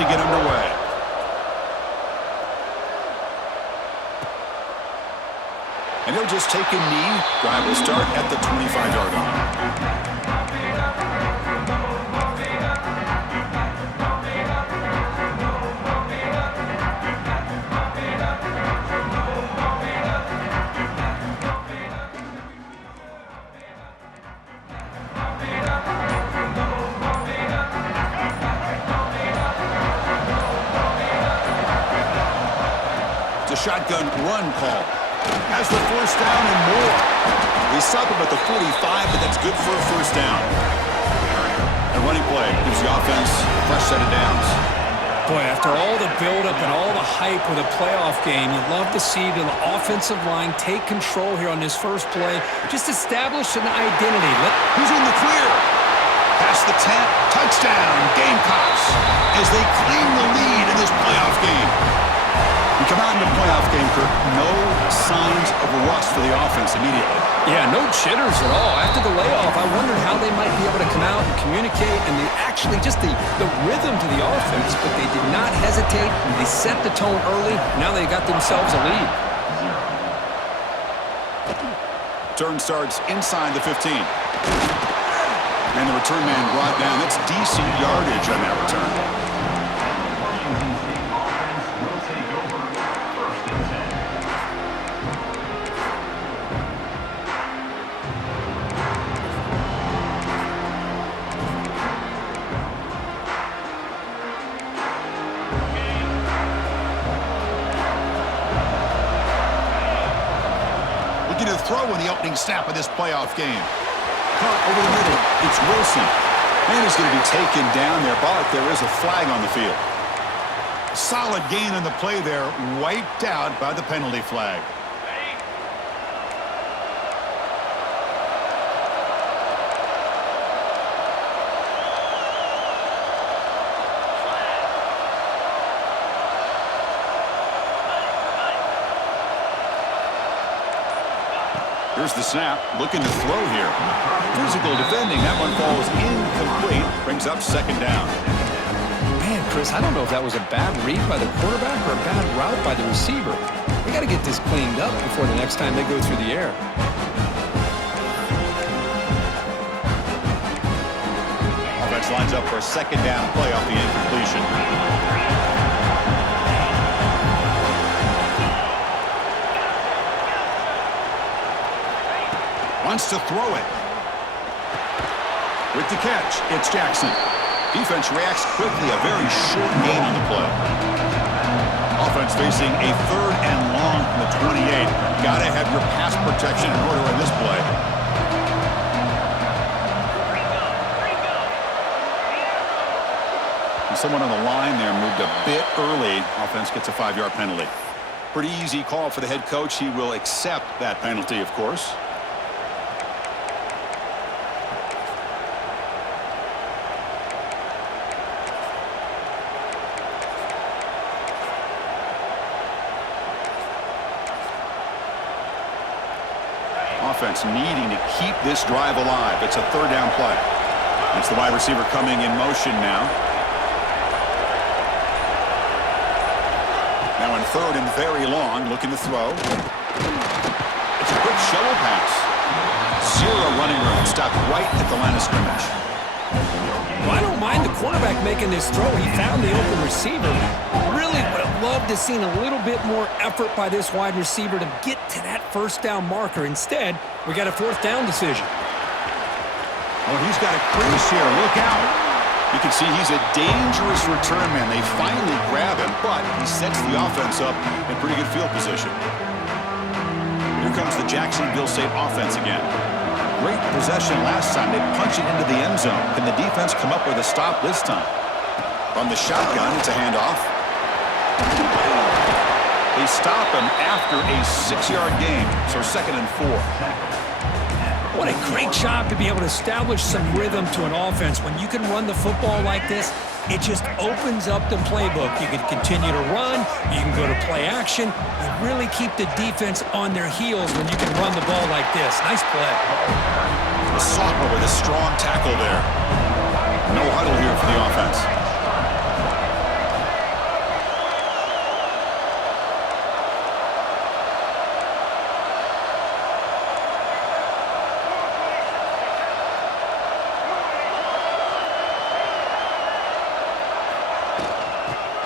to get underway. And he'll just take a knee. Drive will start at the 25-yard line. Shotgun run call. Has the first down and more. We stop him at the 45, but that's good for a first down. A running play gives the offense a fresh set of downs. Boy, after all the buildup and all the hype with a playoff game, you'd love to see the offensive line take control here on this first play. Just establish an identity. Who's in the clear? Past the 10. Touchdown, Gamecocks, as they claim the lead in this playoff game. We come out in the playoff game, Kirk, no signs of rust for the offense immediately. Yeah, no jitters at all. After the layoff, I wondered how they might be able to come out and communicate and actually just the rhythm to the offense, but they did not hesitate. They set the tone early. Now they got themselves a lead. Turn starts inside the 15. And the return man brought down. That's decent yardage on that return. Throw in the opening snap of this playoff game. Caught over the middle. It's Wilson. And he's going to be taken down there. But there is a flag on the field. Solid gain on the play there. Wiped out by the penalty flag. Here's the snap, looking to throw here. Physical defending, that one falls incomplete, brings up second down. Man, Chris, I don't know if that was a bad read by the quarterback or a bad route by the receiver. They got to get this cleaned up before the next time they go through the air. Offense lines up for a second down play off the incompletion. Wants to throw it. With the catch, it's Jackson. Defense reacts quickly, a very short gain on the play. Offense facing a third and long from the 28. Got to have your pass protection in order in this play. And someone on the line there moved a bit early. Offense gets a 5-yard penalty. Pretty easy call for the head coach. He will accept that penalty, of course. Offense needing to keep this drive alive. It's a third down play. It's the wide receiver coming in motion now. Now in third and very long, looking to throw. It's a quick shovel pass. Zero running room, stopped right at the line of scrimmage. Well, I don't mind the quarterback making this throw. He found the open receiver. Really would have loved to have seen a little bit more effort by this wide receiver to get to that first down marker. Instead, we got a fourth down decision. Oh, he's got a crease here. Look out. You can see he's a dangerous return man. They finally grab him, but he sets the offense up in pretty good field position. Here comes the Jacksonville State offense again. Great possession last time. They punch it into the end zone. Can the defense come up with a stop this time? From the shotgun, it's a handoff. They stop him after a 6-yard gain, so 2nd and 4. What a great job to be able to establish some rhythm to an offense. When you can run the football like this, it just opens up the playbook. You can continue to run, you can go to play action, and really keep the defense on their heels when you can run the ball like this. Nice play. Soccer with a strong tackle there. No huddle here for the offense.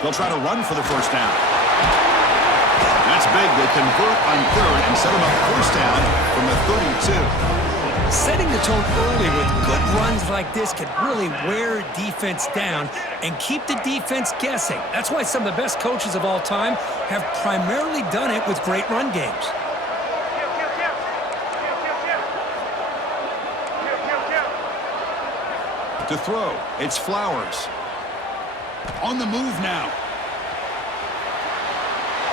They'll try to run for the first down. That's big. They convert on third and set them up first down from the 32. Setting the tone early with good runs like this can really wear defense down and keep the defense guessing. That's why some of the best coaches of all time have primarily done it with great run games. To throw, it's Flowers. On the move now.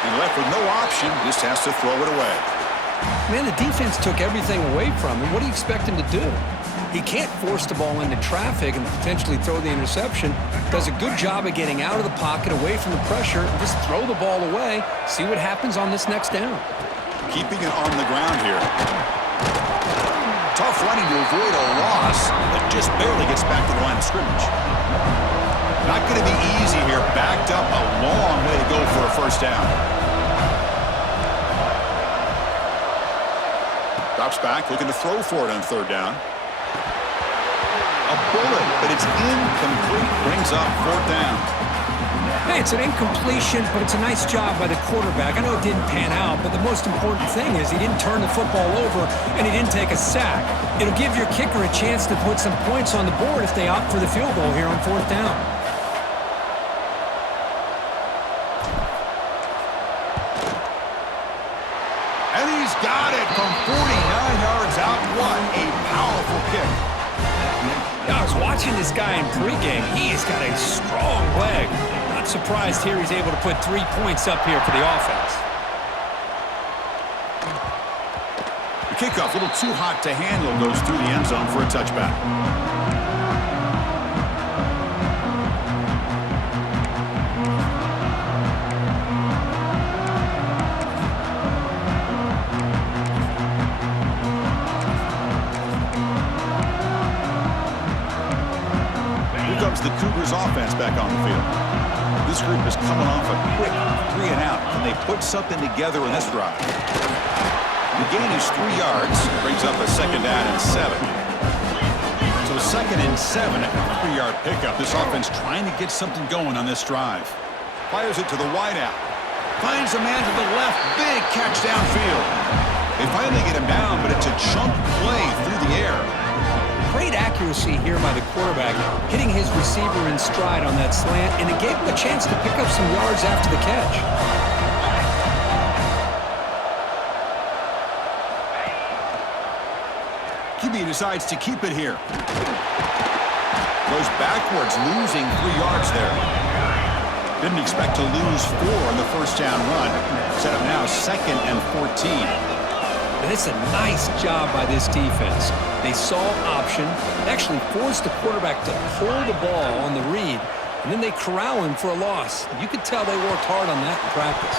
And left with no option, just has to throw it away. Man, the defense took everything away from him. What do you expect him to do? He can't force the ball into traffic and potentially throw the interception. Does a good job of getting out of the pocket, away from the pressure, and just throw the ball away. See what happens on this next down. Keeping it on the ground here. Tough running to avoid a loss, but just barely gets back to the line of scrimmage. Not going to be easy here. Backed up a long way to go for a first down. Drops back, looking to throw for it on third down. A bullet, but it's incomplete. Brings up fourth down. Hey, it's an incompletion, but it's a nice job by the quarterback. I know it didn't pan out, but the most important thing is he didn't turn the football over and he didn't take a sack. It'll give your kicker a chance to put some points on the board if they opt for the field goal here on fourth down. And he's got it from 49 yards out. What a powerful kick. I was watching this guy in pregame. He's got a strong leg. Not surprised here he's able to put 3 points up here for the offense. The kickoff, a little too hot to handle, goes through the end zone for a touchback. The Cougars offense back on the field. This group is coming off a quick 3 and out. Can they put something together in this drive? The gain is 3 yards. Brings up a second down and 7. So second and 7 at a 3-yard pickup. This offense trying to get something going on this drive. Fires it to the wideout. Finds a man to the left. Big catch downfield. They finally get him down, but it's a chunk play through the air. Great accuracy here by the quarterback, hitting his receiver in stride on that slant, and it gave him a chance to pick up some yards after the catch. QB decides to keep it here. Goes backwards, losing 3 yards there. Didn't expect to lose 4 on the first down run. Set up now second and 14. And it's a nice job by this defense. They saw option, actually forced the quarterback to pull the ball on the read, and then they corral him for a loss. You could tell they worked hard on that in practice.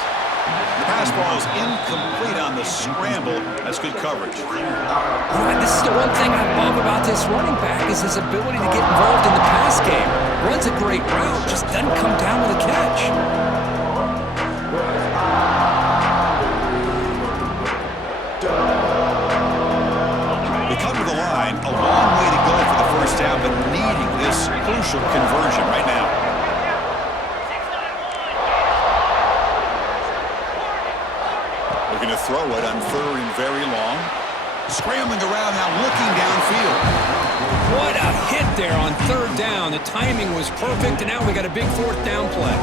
The pass ball is incomplete on the scramble. That's good coverage. This is the one thing I love about this running back is his ability to get involved in the pass game. Runs a great route, just doesn't come down with a catch. They come to the line, a long way to go for the first down, but needing this crucial conversion right now. Looking to throw it on third and very long. Scrambling around now, looking downfield. What a hit there on third down. The timing was perfect, and now we got a big fourth down play.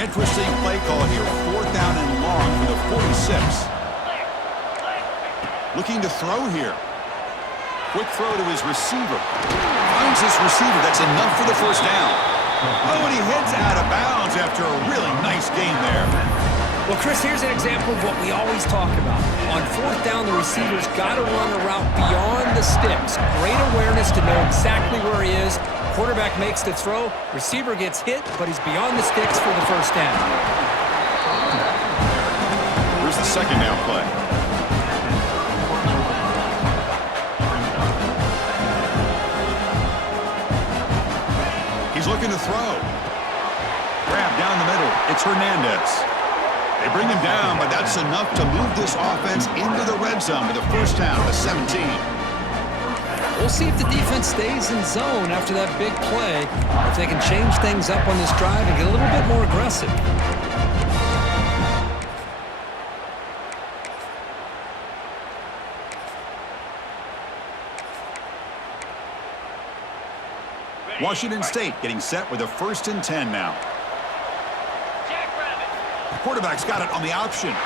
Interesting play call here. Fourth down and long for the 46. Looking to throw here. Quick throw to his receiver. Finds his receiver. That's enough for the first down. Oh, and he heads out of bounds after a really nice game there. Well, Chris, here's an example of what we always talk about. On fourth down, the receiver's got to run a route beyond the sticks. Great awareness to know exactly where he is. Quarterback makes the throw. Receiver gets hit, but he's beyond the sticks for the first down. Here's the second down play. He's looking to throw. Grab down the middle. It's Hernandez. They bring him down, but that's enough to move this offense into the red zone with a first down at 17. We'll see if the defense stays in zone after that big play, or if they can change things up on this drive and get a little bit more aggressive. Washington State getting set with a 1st and 10 now. The quarterback's got it on the option.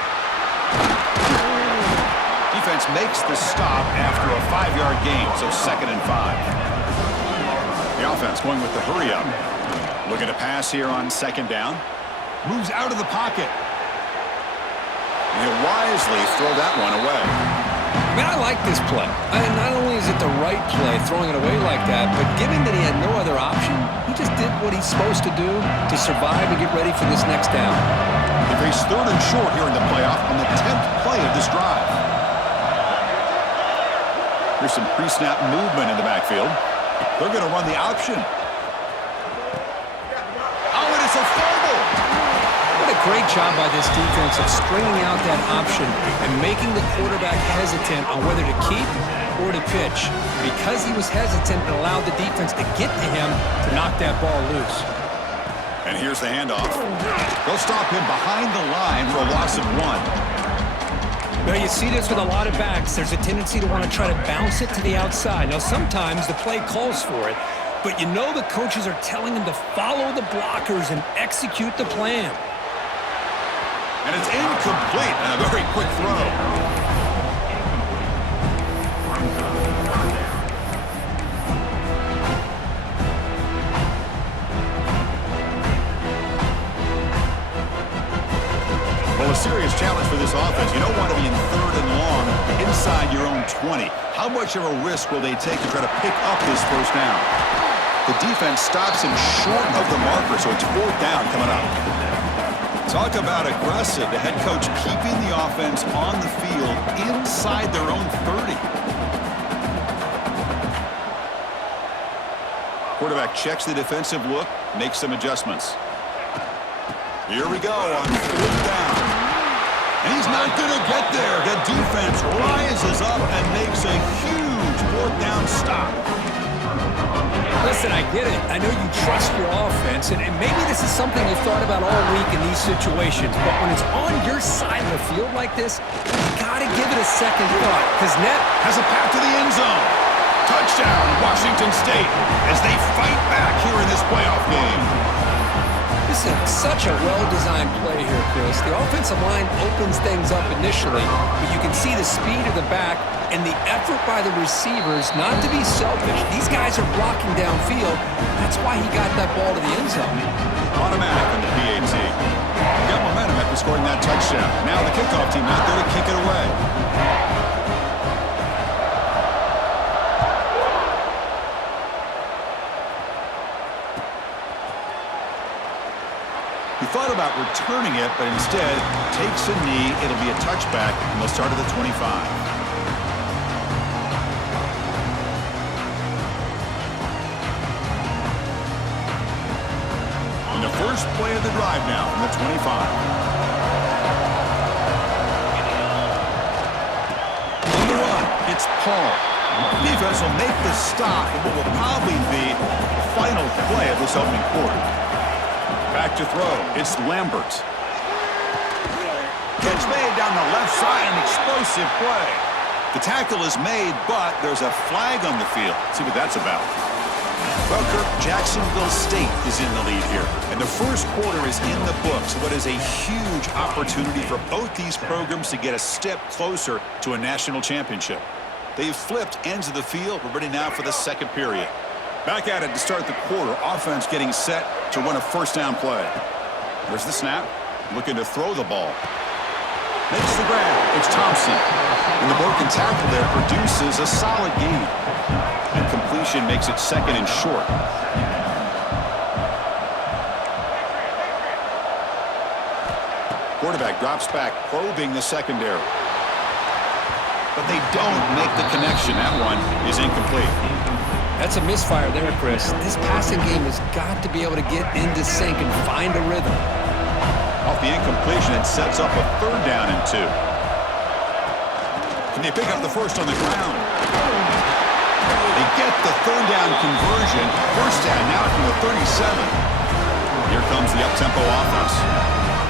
Defense makes the stop after a 5-yard gain, so 2nd and 5. The offense going with the hurry up. Looking to pass here on 2nd down. Moves out of the pocket. And he'll wisely throw that one away. Man, I like this play. Not only is it the right play, throwing it away like that, but given that he had no other option, he just did what he's supposed to do to survive and get ready for this next down. They face 3rd and short here in the playoff on the 10th play of this drive. Here's some pre-snap movement in the backfield. They're going to run the option. Oh, it is a fumble! What a great job by this defense of stringing out that option and making the quarterback hesitant on whether to keep or to pitch. Because he was hesitant, it allowed the defense to get to him to knock that ball loose. And here's the handoff. They'll stop him behind the line for a loss of 1. Now, you see this with a lot of backs. There's a tendency to want to try to bounce it to the outside. Now, sometimes the play calls for it, but you know the coaches are telling them to follow the blockers and execute the plan. And it's incomplete and a very quick throw. Well, a serious challenge for this offense. You don't want to be in 3rd and long inside your own 20. How much of a risk will they take to try to pick up this first down? The defense stops him short of the marker, so it's 4th down coming up. Talk about aggressive. The head coach keeping the offense on the field inside their own 30. Quarterback checks the defensive look, makes some adjustments. Here we go on 4th down. And he's not going to get there. The defense rises up and makes a huge 4th down stop. Listen, I get it. I know you trust your offense, and maybe this is something you've thought about all week in these situations, but when it's on your side of the field like this, you got to give it a second thought, because Net has a path to the end zone. Touchdown, Washington State, as they fight back here in this playoff game. This is such a well-designed play here, Chris. The offensive line opens things up initially, but you can see the speed of the back and the effort by the receivers not to be selfish. These guys are blocking downfield. That's why he got that ball to the end zone. Automatic on the PAT. Got momentum after scoring that touchdown. Now the kickoff team out there to kick it away. He thought about returning it, but instead takes a knee. It'll be a touchback, and they'll start at the 25. And the first play of the drive now from the 25. On the run, it's Paul. Defense will make the stop in what will probably be the final play of this opening quarter. Back to throw. It's Lambert. Catch made down the left side. An explosive play. The tackle is made, but there's a flag on the field. Let's see what that's about. Well, Kirk, Jacksonville State is in the lead here. And the first quarter is in the books. What is a huge opportunity for both these programs to get a step closer to a national championship. They've flipped ends of the field. We're ready now for the second period. Back at it to start the quarter. Offense getting set to run a first down play. There's the snap. Looking to throw the ball. Makes the grab. It's Thompson. And the broken tackle there produces a solid gain. And completion makes it 2nd and short. Quarterback drops back, probing the secondary. But they don't make the connection. That one is incomplete. That's a misfire there, Chris. This passing game has got to be able to get into sync and find a rhythm. Off the incompletion, it sets up a 3rd down and 2. Can they pick up the first on the ground? They get the 3rd down conversion. 1st down now from the 37. Here comes the up-tempo offense.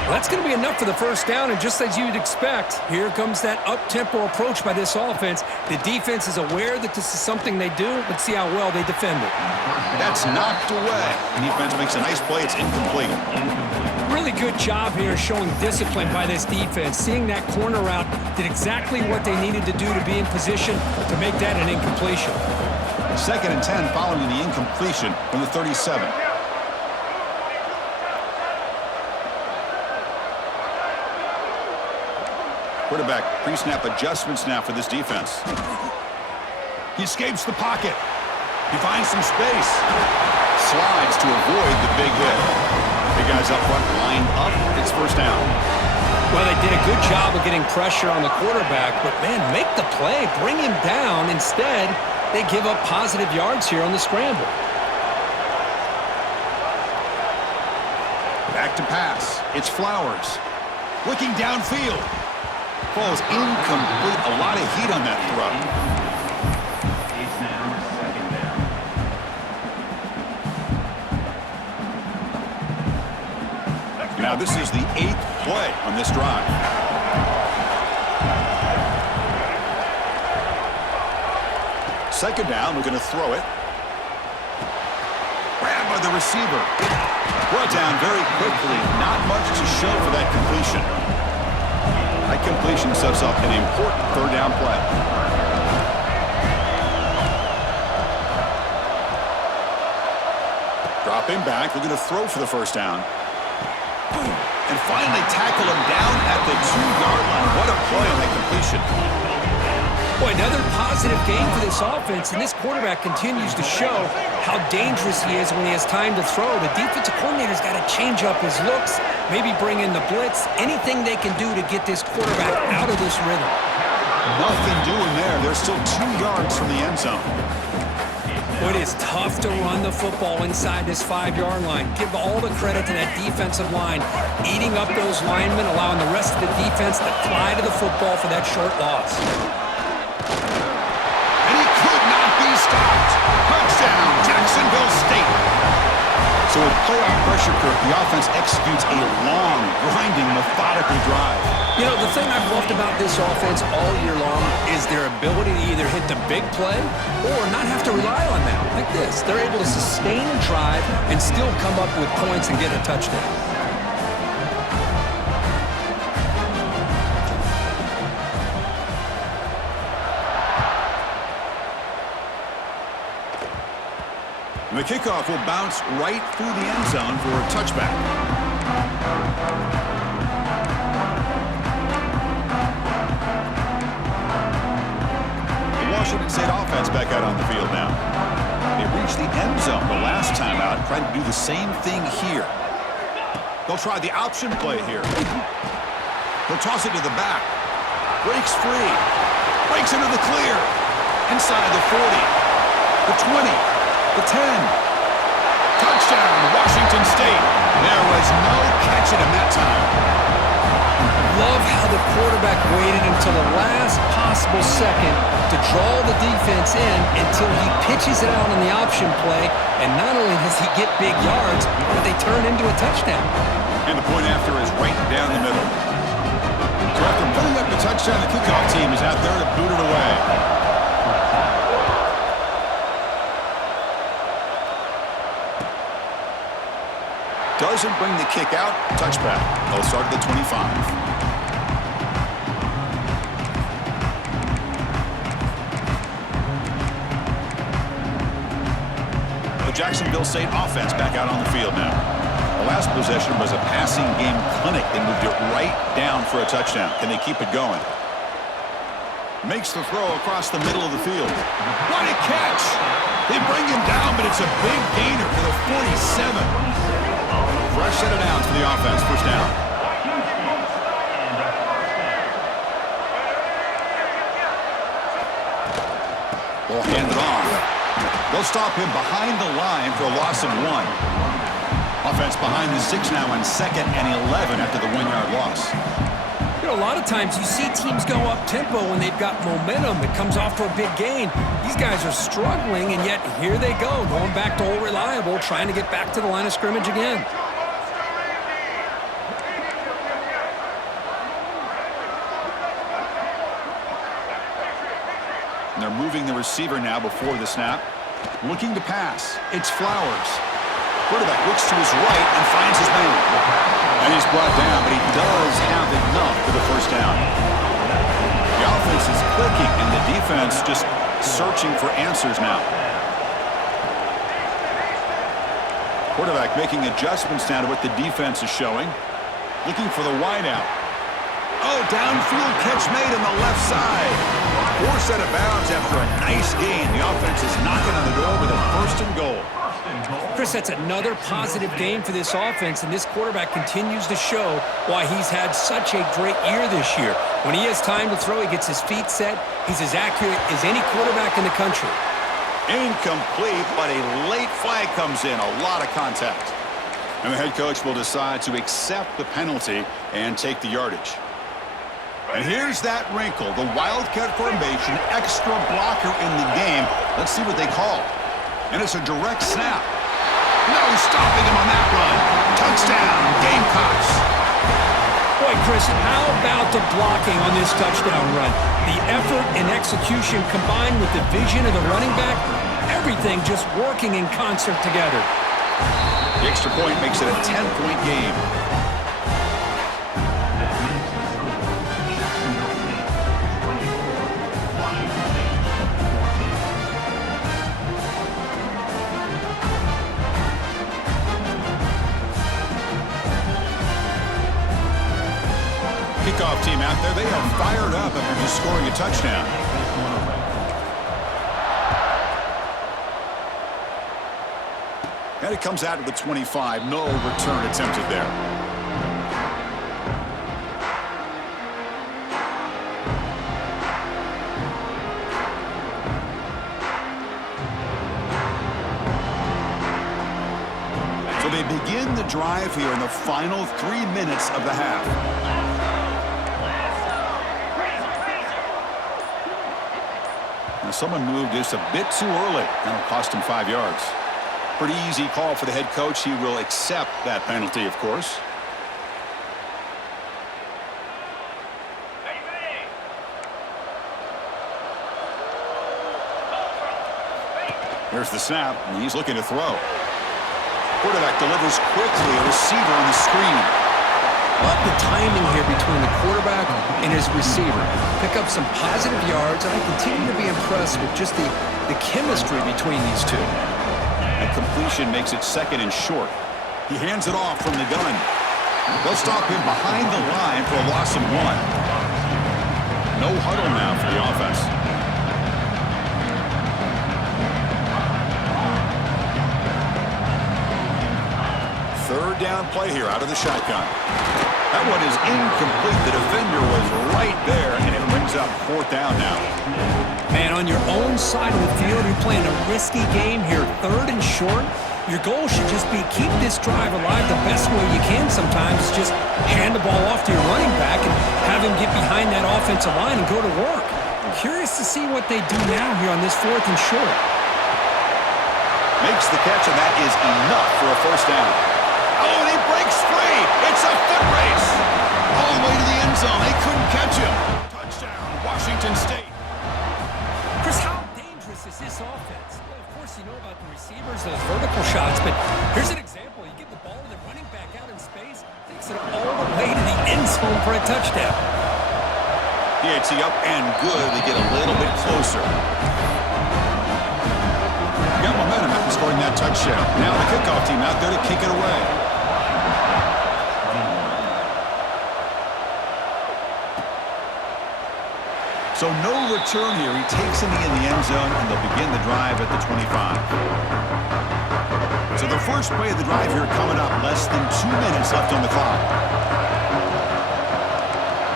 Well, that's going to be enough for the 1st down, and just as you'd expect, here comes that up-tempo approach by this offense. The defense is aware that this is something they do. Let's see how well they defend it. That's knocked away. The defense makes a nice play. It's incomplete. Really good job here showing discipline by this defense. Seeing that corner route, did exactly what they needed to do to be in position to make that an incompletion. 2nd and 10 following the incompletion from the 37. Quarterback pre-snap adjustments now for this defense. He escapes the pocket. He finds some space. Slides to avoid the big hit. Big guys up front lined up. It's 1st down. Well, they did a good job of getting pressure on the quarterback, but, man, make the play. Bring him down. Instead, they give up positive yards here on the scramble. Back to pass. It's Flowers. Looking downfield. Falls incomplete. A lot of heat on that throw. Now this is the 8th play on this drive. Second down, we're going to throw it. Grabbed by the receiver. Brought down very quickly. Not much to show for that completion. That completion sets up an important 3rd down play. Dropping back, we're going to throw for the 1st down. And finally tackle him down at the 2-yard line. What a play on that completion. Boy, another positive game for this offense, and this quarterback continues to show how dangerous he is when he has time to throw. The defensive coordinator's got to change up his looks, maybe bring in the blitz, anything they can do to get this quarterback out of this rhythm. Nothing doing there. They're still 2 yards from the end zone. It is tough to run the football inside this 5-yard line. Give all the credit to that defensive line, eating up those linemen, allowing the rest of the defense to fly to the football for that short loss. And he could not be stopped. Touchdown, Jacksonville State. So with playoff pressure curve, the offense executes a long, grinding, methodical drive. You know, the thing I've loved about this offense all year long is their ability to either hit the big play or not have to rely on that. Like this, they're able to sustain a drive and still come up with points and get a touchdown. And the kickoff will bounce right through the end zone for a touchback. The Washington State offense back out on the field now. They reached the end zone the last time out, trying to do the same thing here. They'll try the option play here. They'll toss it to the back. Breaks free. Breaks into the clear. Inside the 40. The 20. The 10. Touchdown, Washington State. There was no catching him that time. Love how the quarterback waited until the last possible second to draw the defense in until he pitches it out on the option play. And not only does he get big yards, but they turn into a touchdown. And the point after is right down the middle. So after putting up the touchdown, the kickoff team is out there to boot it away. Doesn't bring the kick out. Touchback. They'll start at the 25. The Jacksonville State offense back out on the field now. The last possession was a passing game clinic. They moved it right down for a touchdown. Can they keep it going? Makes the throw across the middle of the field. What a catch! They bring him down, but it's a big gainer for the 47. Fresh set of downs for the offense. 1st down. Ball handed off. They'll stop him behind the line for a loss of 1. Offense behind the 6 now on 2nd and 11 after the 1-yard loss. You know, a lot of times you see teams go up-tempo when they've got momentum. It comes off to a big gain. These guys are struggling, and yet here they go, going back to old reliable, trying to get back to the line of scrimmage again. And they're moving the receiver now before the snap. Looking to pass. It's Flowers. Quarterback looks to his right and finds his man. And he's brought down, but he does have enough for the first down. The offense is clicking, and the defense just searching for answers now. Quarterback making adjustments now to what the defense is showing. Looking for the wideout. Oh, downfield catch made on the left side. Forced out of bounds after a nice gain. The offense is knocking on the door with a 1st and goal. Chris, that's another positive game for this offense, and this quarterback continues to show why he's had such a great year this year. When he has time to throw, he gets his feet set. He's as accurate as any quarterback in the country. Incomplete, but a late flag comes in. A lot of contact. And the head coach will decide to accept the penalty and take the yardage. And here's that wrinkle, the Wildcat formation, extra blocker in the game. Let's see what they call. And it's a direct snap. No stopping him on that run. Touchdown, Gamecocks. Boy, Chris, how about the blocking on this touchdown run? The effort and execution combined with the vision of the running back, everything just working in concert together. The extra point makes it a 10-point game. Kickoff team out there, they are fired up after just scoring a touchdown. And it comes out of the 25. No return attempted there. So they begin the drive here in the final 3 minutes of the half. Someone moved just a bit too early. That'll cost him 5 yards. Pretty easy call for the head coach. He will accept that penalty, of course. Here's the snap, and he's looking to throw. Quarterback delivers quickly. A receiver on the screen. Love the timing here between the quarterback and his receiver. Pick up some positive yards, and I continue to be impressed with just the chemistry between these two. And completion makes it 2nd and short. He hands it off from the gun. They'll stop him behind the line for a loss of 1. No huddle now for the offense. Third down play here out of the shotgun. That one is incomplete. The defender was right there, and it brings up 4th down now. Man, on your own side of the field, you're playing a risky game here. 3rd and short. Your goal should just be keep this drive alive the best way you can sometimes. Just hand the ball off to your running back and have him get behind that offensive line and go to work. I'm curious to see what they do now here on this 4th and short. Makes the catch, and that is enough for a 1st down. Oh, and he breaks free. It's a foot race. All the way to the end zone. They couldn't catch him. Touchdown, Washington State. Chris, how dangerous is this offense? Well, of course, you know about the receivers, those vertical shots, but here's an example. You give the ball to the running back out in space, takes it all the way to the end zone for a touchdown. PAT up and good. They get a little bit closer. Got momentum after scoring that touchdown. Now the kickoff team out there to kick it away. So no return here. He takes him in the end zone, and they'll begin the drive at the 25. So the first play of the drive here coming up. Less than 2 minutes left on the clock.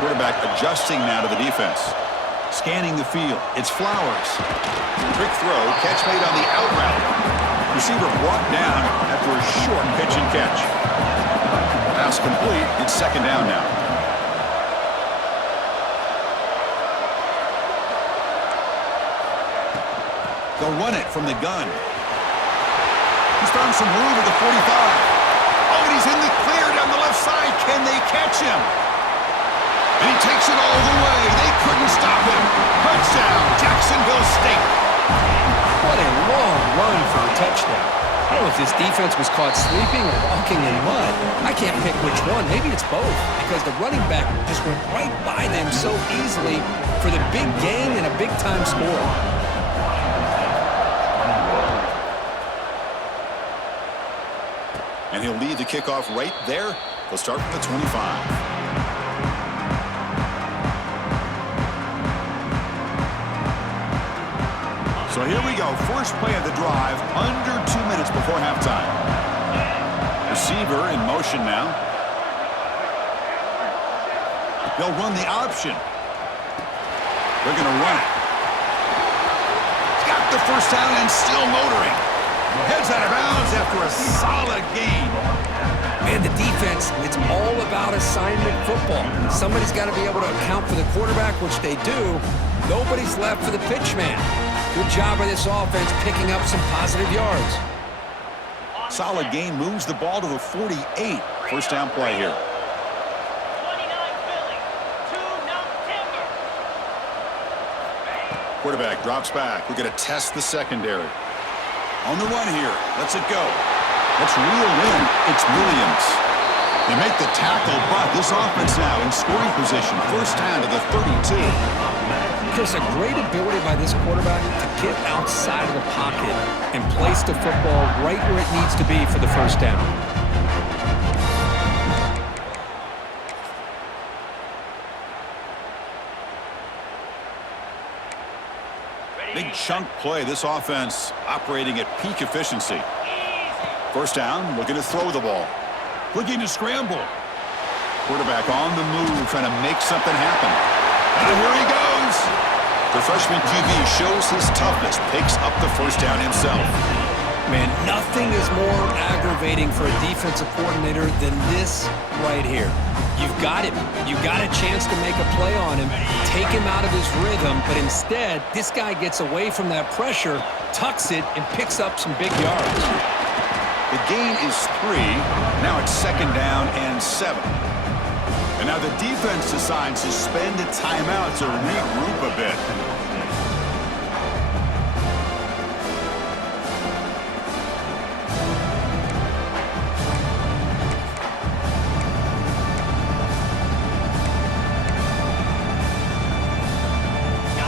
Quarterback adjusting now to the defense. Scanning the field. It's Flowers. Quick throw. Catch made on the out route. Receiver brought down after a short pitch and catch. Pass complete. It's second down now. They'll run it from the gun. He's found some room at the 45. Oh, and he's in the clear down the left side. Can they catch him? And he takes it all the way. They couldn't stop him. Touchdown, Jacksonville State. What a long run for a touchdown. I don't know if this defense was caught sleeping or walking in mud. I can't pick which one. Maybe it's both, because the running back just went right by them so easily for the big gain and a big-time score. And he'll lead the kickoff right there. They'll start from the 25. So here we go. First play of the drive, under 2 minutes before halftime. Receiver in motion now. They'll run the option. They're going to run it. He's got the first down and still motoring. Heads out of bounds after a solid gain. Man, the defense, it's all about assignment football. Somebody's got to be able to account for the quarterback, which they do. Nobody's left for the pitch man. Good job by this offense picking up some positive yards. Solid gain moves the ball to the 48. First down play here. Quarterback drops back. We're going to test the secondary. On the run here. Lets it go. Let's reel in. It's Williams. They make the tackle, but this offense now in scoring position. First down to the 32. Chris, a great ability by this quarterback to get outside of the pocket and place the football right where it needs to be for the first down. Big chunk play. This offense operating at peak efficiency. First down, looking to throw the ball. Looking to scramble. Quarterback on the move, trying to make something happen. And here he goes. The freshman QB shows his toughness, picks up the first down himself. Man, nothing is more aggravating for a defensive coordinator than this right here. You've got him. You've got a chance to make a play on him, take him out of his rhythm, but instead, this guy gets away from that pressure, tucks it, and picks up some big yards. The gain is 3. Now it's second down and 7. And now the defense decides to spend a timeout to regroup a bit.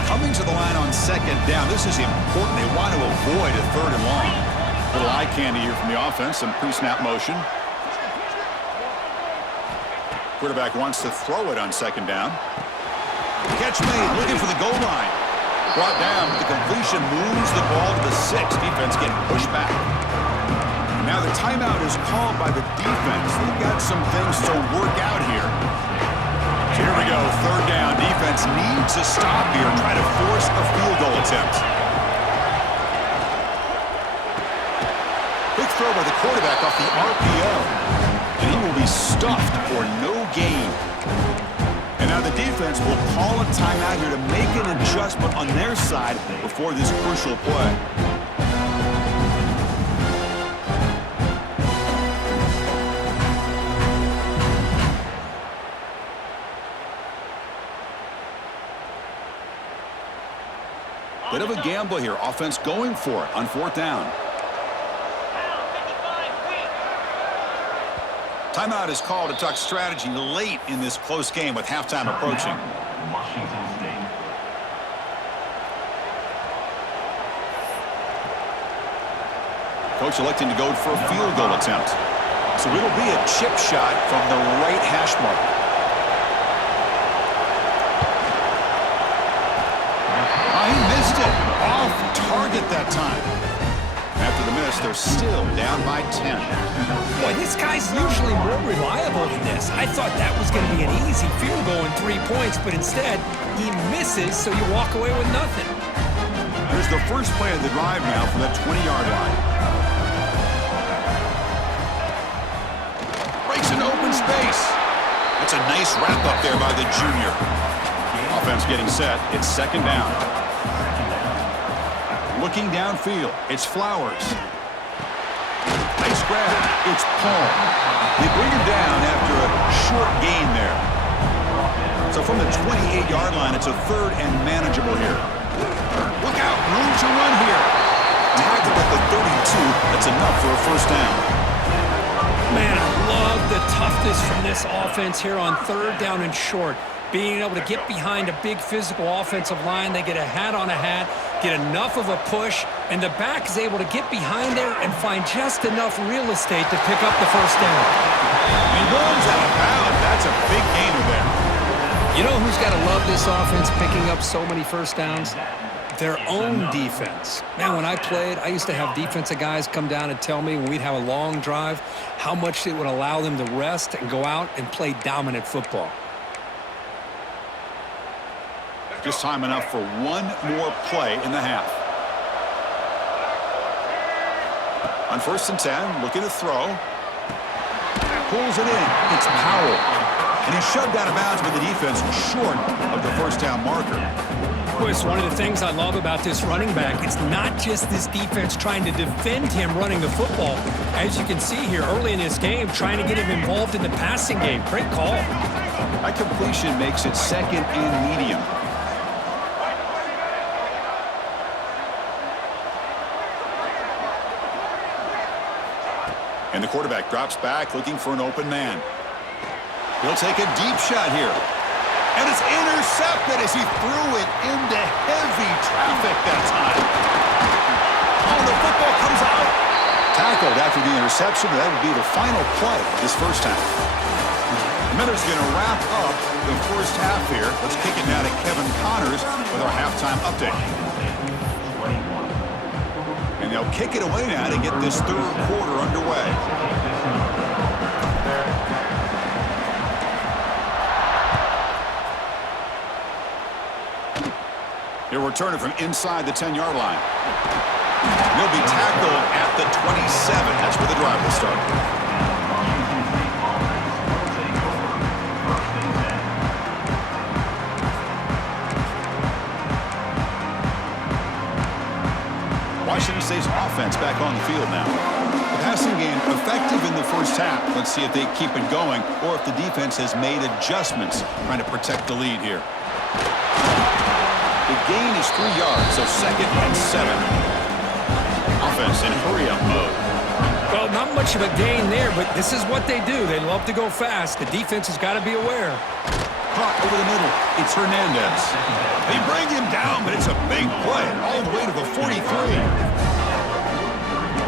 Coming to the line on second down, this is important. They want to avoid a third and long. Little eye candy here from the offense, some pre-snap motion. Quarterback wants to throw it on second down. Catch made, looking for the goal line. Brought down, but the completion moves the ball to the 6. Defense getting pushed back. And now the timeout is called by the defense. They've got some things to work out here. So here we go, third down. Defense needs a stop here, try to force a field goal attempt. Big throw by the quarterback off the RPO. And he will be stuffed for no gain. And now the defense will call a timeout here to make an adjustment on their side before this crucial play. Bit of a gamble here. Offense going for it on fourth down. Timeout is called to talk strategy late in this close game with halftime approaching. Coach electing to go for a field goal attempt. So it'll be a chip shot from the right hash mark. He missed it. Off target that time. After the miss, they're still down by 10. Boy, this guy's usually more reliable than this. I thought that was going to be an easy field goal in 3 points, but instead, he misses, so you walk away with nothing. Here's the first play of the drive now from that 20-yard line. space. That's a nice wrap up there by the junior. Offense getting set. It's second down. Looking downfield. It's Flowers. Nice grab. It's Paul. They bring him down after a short gain there. So from the 28-yard line, it's a third and manageable here. Look out. Room to run here. Tackled at the 32. That's enough for a first down. Man, I love the toughness from this offense here on third down and short. Being able to get behind a big physical offensive line. They get a hat on a hat, get enough of a push, and the back is able to get behind there and find just enough real estate to pick up the first down. He runs out of bounds. That's a big gainer there. You know who's got to love this offense picking up so many first downs? Their own defense. Man, when I played, I used to have defensive guys come down and tell me when we'd have a long drive how much it would allow them to rest and go out and play dominant football. Just time enough for one more play in the half. On 1st and 10, looking to throw. Pulls it in. It's Powell. And he's shoved out of bounds with the defense short of the first down marker. It's one of the things I love about this running back. It's not just this defense trying to defend him running the football. As you can see here early in this game, trying to get him involved in the passing game. Great call. That completion makes it second and medium. And the quarterback drops back looking for an open man. He'll take a deep shot here. And it's intercepted as he threw it into heavy traffic that time. Oh, the football comes out. Tackled after the interception. That would be the final play of this first half. The Miners going to wrap up the first half here. Let's kick it now to Kevin Connors with our halftime update. And they'll kick it away now to get this third quarter underway. He'll return it from inside the 10-yard line. He'll be tackled at the 27. That's where the drive will start. Washington State's offense back on the field now. The passing game effective in the first half. Let's see if they keep it going or if the defense has made adjustments trying to protect the lead here. The gain is 3 yards, so 2nd and 7. Offense in hurry-up mode. Well, not much of a gain there, but this is what they do. They love to go fast. The defense has got to be aware. Caught over the middle. It's Hernandez. They bring him down, but it's a big play all the way to the 43.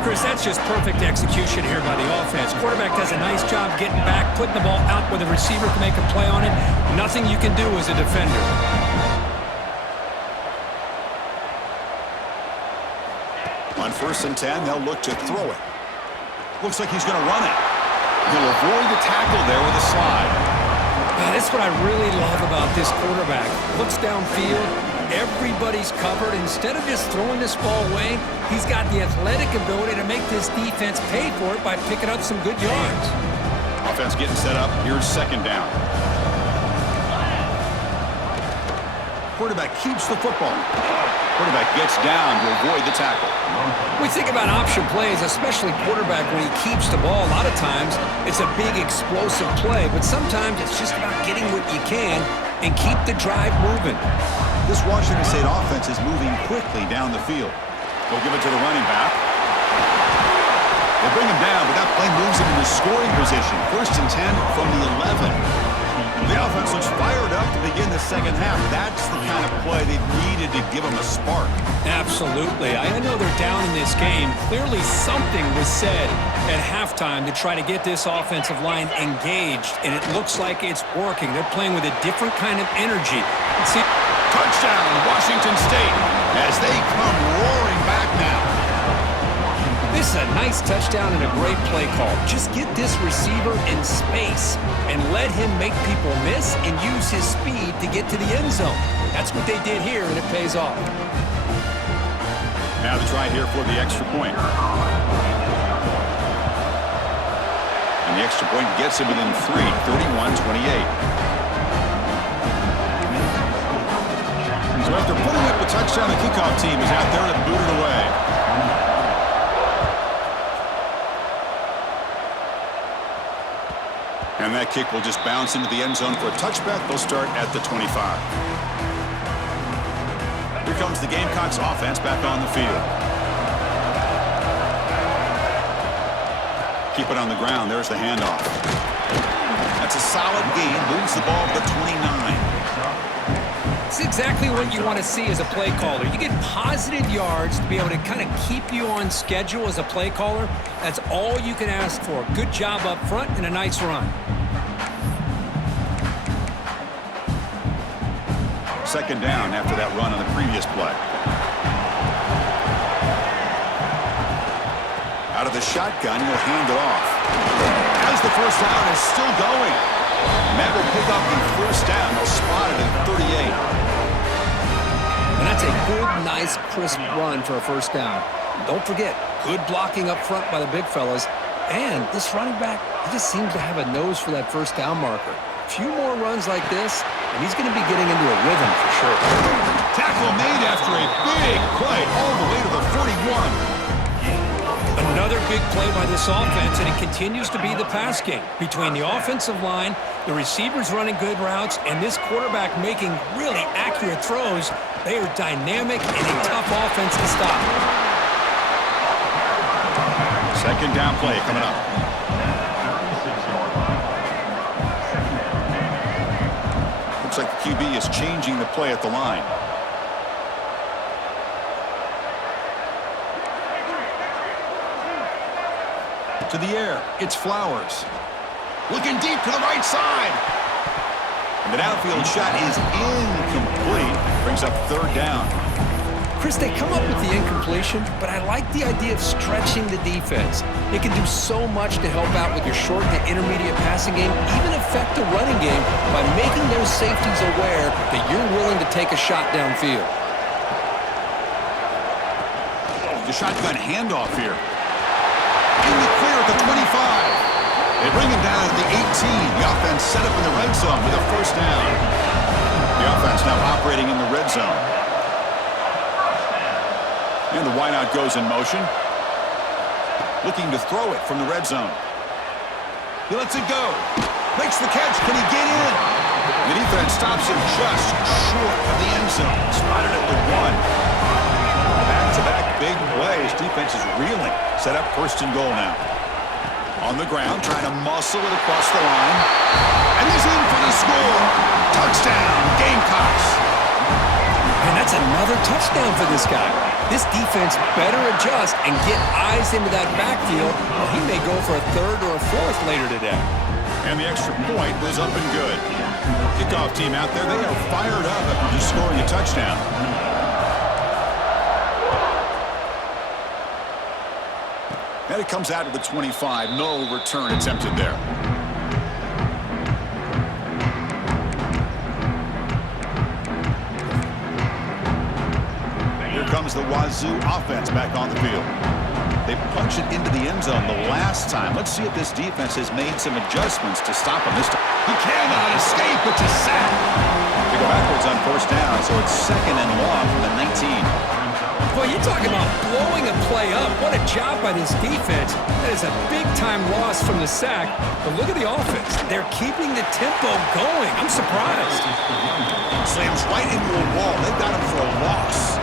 Chris, that's just perfect execution here by the offense. Quarterback does a nice job getting back, putting the ball out where the receiver can make a play on it. Nothing you can do as a defender. On 1st and 10, they'll look to throw it. Looks like he's going to run it. He'll avoid the tackle there with a slide. That's what I really love about this quarterback. Looks downfield. Everybody's covered. Instead of just throwing this ball away, he's got the athletic ability to make this defense pay for it by picking up some good yards. Offense getting set up. Here's 2nd down. Quarterback keeps the football. Quarterback gets down to avoid the tackle. We think about option plays, especially quarterback when he keeps the ball. A lot of times, it's a big explosive play, but sometimes it's just about getting what you can and keep the drive moving. This Washington State offense is moving quickly down the field. They'll give it to the running back. They bring him down, but that play moves him into scoring position. 1st and 10 from the 11. The offense looks fired up to begin the second half. That's the kind of play they needed to give them a spark. Absolutely. I know they're down in this game. Clearly something was said at halftime to try to get this offensive line engaged, and it looks like it's working. They're playing with a different kind of energy. See, touchdown, Washington State, as they come roaring back now. This is a nice touchdown and a great play call. Just get this receiver in space and let him make people miss and use his speed to get to the end zone. That's what they did here, and it pays off. Now the try here for the extra point. And And the extra point gets him within 3, 31-28. So after putting up a touchdown, the kickoff team is out there to boot it away. And that kick will just bounce into the end zone for a touchback. They'll start at the 25. Here comes the Gamecocks offense back on the field. Keep it on the ground. There's the handoff. That's a solid gain. Moves the ball to the 29. It's exactly what you want to see as a play caller. You get positive yards to be able to kind of keep you on schedule as a play caller. That's all you can ask for. Good job up front and a nice run. Second down after that run on the previous play. Out of the shotgun, he'll hand it off. As the first down is still going. And that will pick up the first down. They'll spot it at 38. And that's a good, nice, crisp run for a first down. Don't forget, good blocking up front by the big fellas. And this running back, he just seems to have a nose for that first down marker. A few more runs like this, and he's going to be getting into a rhythm for sure. Tackle made after a big play all the way to the 41. Another big play by this offense, and it continues to be the pass game. Between the offensive line, the receivers running good routes, and this quarterback making really accurate throws, they are dynamic and a tough offense to stop. Second down play coming up. Looks like the QB is changing the play at the line. To the air, it's Flowers. Looking deep to the right side. And the downfield shot is incomplete. Brings up third down. Chris, they come up with the incompletion, but I like the idea of stretching the defense. It can do so much to help out with your short to intermediate passing game, even affect the running game by making those safeties aware that you're willing to take a shot downfield. The shotgun handoff here. In the clear at the 25. They bring him down at the 18. The offense set up in the red zone with a first down. The offense now operating in the red zone. And the wideout goes in motion. Looking to throw it from the red zone. He lets it go. Makes the catch. Can he get in? The defense stops him just short of the end zone. Spotted at the 1. Back-to-back big plays. Defense is reeling. Set up first and goal now. On the ground, trying to muscle it across the line. And he's in for the score. Touchdown, Gamecocks. And that's another touchdown for this guy. This defense better adjust and get eyes into that backfield, or he may go for a third or a fourth later today. And the extra point was up and good. Kickoff team out there, they are fired up after just scoring a touchdown. And it comes out to the 25. No return attempted there. Here comes the Wazoo offense back on the field. They punch it into the end zone the last time. Let's see if this defense has made some adjustments to stop him this time. He cannot escape. It's a sack. They go backwards on first down, so it's second and long from the 19. Well, you're talking about blowing a play up. What a job by this defense. That is a big-time loss from the sack. But look at the offense. They're keeping the tempo going. I'm surprised. Slams right into a wall. They've got him for a loss.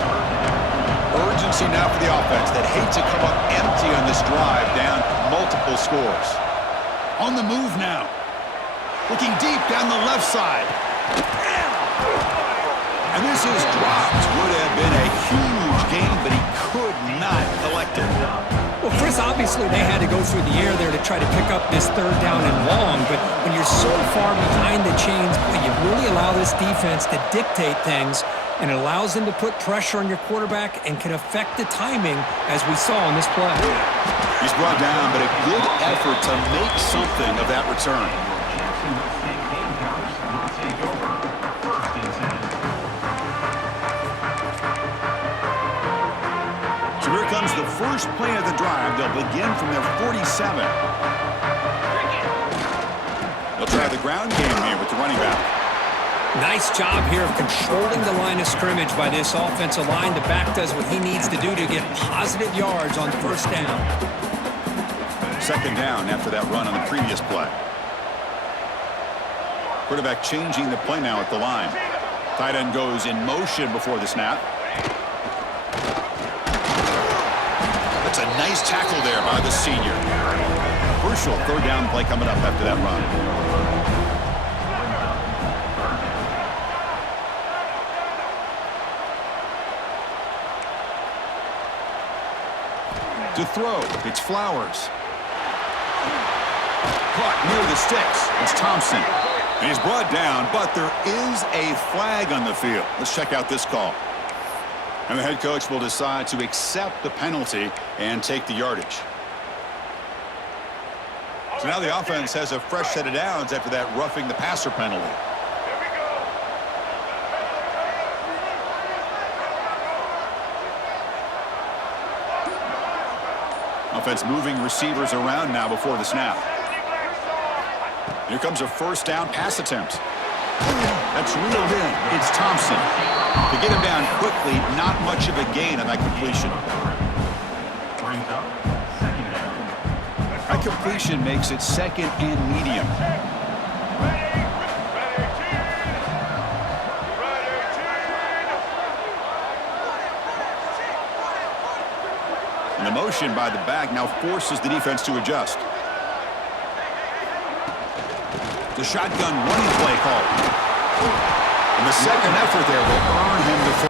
Urgency now for the offense that hate to come up empty on this drive, down multiple scores. On the move now. Looking deep down the left side. And this is dropped. Would have been a huge gain, but he could not collect it. Well, Chris, obviously they had to go through the air there to try to pick up this third down and long, but when you're so far behind the chains, you really allow this defense to dictate things, and it allows them to put pressure on your quarterback and can affect the timing, as we saw on this play. He's brought down, but a good effort to make something of that return. Here comes the first play of the drive. They'll begin from their 47. They'll try the ground game here with the running back. Nice job here of controlling the line of scrimmage by this offensive line. The back does what he needs to do to get positive yards on first down. Second down after that run on the previous play. Quarterback changing the play now at the line. Tight end goes in motion before the snap. That's a nice tackle there by the senior. Crucial third down play coming up after that run. To throw, it's Flowers. Caught near the sticks. It's Thompson. And he's brought down, but there is a flag on the field. Let's check out this call. And the head coach will decide to accept the penalty and take the yardage. So now the offense has a fresh set of downs after that roughing the passer penalty. Offense moving receivers around now before the snap. Here comes a first down pass attempt. That's reeled in. It's Thompson. To get him down quickly, not much of a gain on that completion. That completion makes it second and medium. And the motion by the back now forces the defense to adjust. The shotgun running play call. And the second effort there will earn him the